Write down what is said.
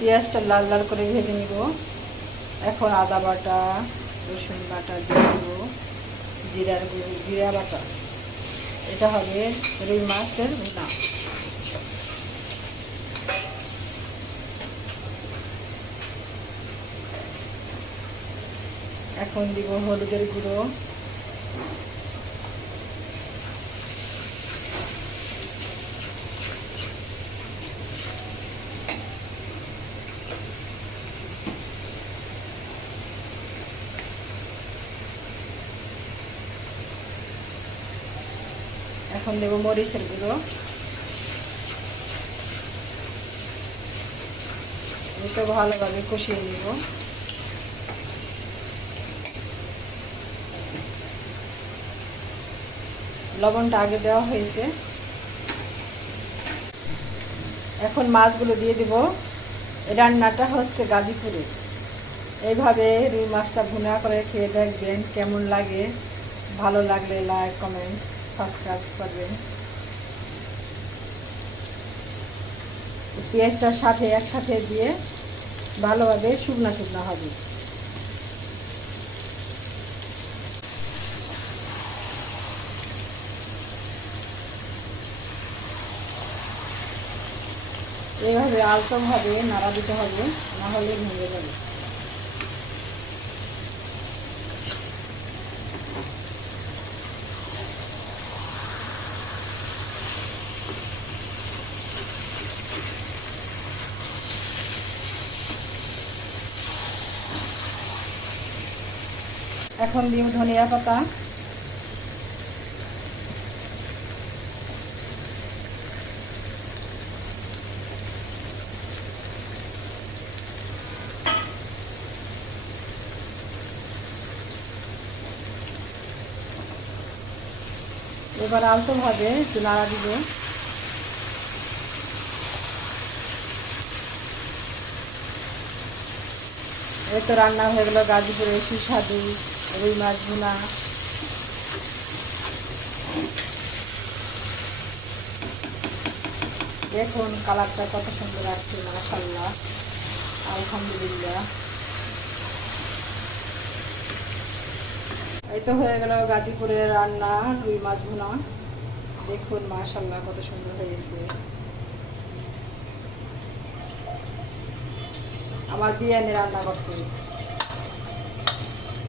পেঁয়াজটা লাল লাল করে ভেজে নিব। এখন আদা বাটা, রসুন বাটা দিয়ে দেব, জিরা বাটা। এটা হবে রুই মাছের ভুনা। এখন দিব হলুদের গুঁড়ো, এখন দেব মরিচের গুঁড়ো। এটা ভালোভাবে কষিয়ে নিব। লবণটা আগে দেওয়া হয়েছে। এখন মাছগুলো দিয়ে দিব। রান্নাটা হচ্ছে গাজীপুরে। এইভাবে রুই মাছটা ভুনা করে খেয়ে দেখবেন কেমন লাগে। ভালো লাগলে লাইক, কমেন্ট, সাবস্ক্রাইব করবেন। পেঁয়াজটার সাথে একসাথে দিয়ে ভালোভাবে শুকনা শুকনা হবে। এইভাবে আলতোভাবে নাড়া দিতে হবে, না হলে ভেঙে যাবে। এখন দিব ধনিয়া পাতা, এবার আলতোভাবে একটু নাড়া দিব। এই তো রান্না হয়ে গেল গাজীপুরের সুস্বাদু রুই মাছ ভুনা। দেখুন কালারটা কত সুন্দর আসছে, মাশাআল্লাহ, আলহামদুলিল্লাহ। এই তো হয়ে গেল গাজীপুরের রান্না রুই মাছ ভুনা। দেখুন মাশাআল্লাহ কত সুন্দর হয়েছে। আমার বিয়ানে রান্না করছে।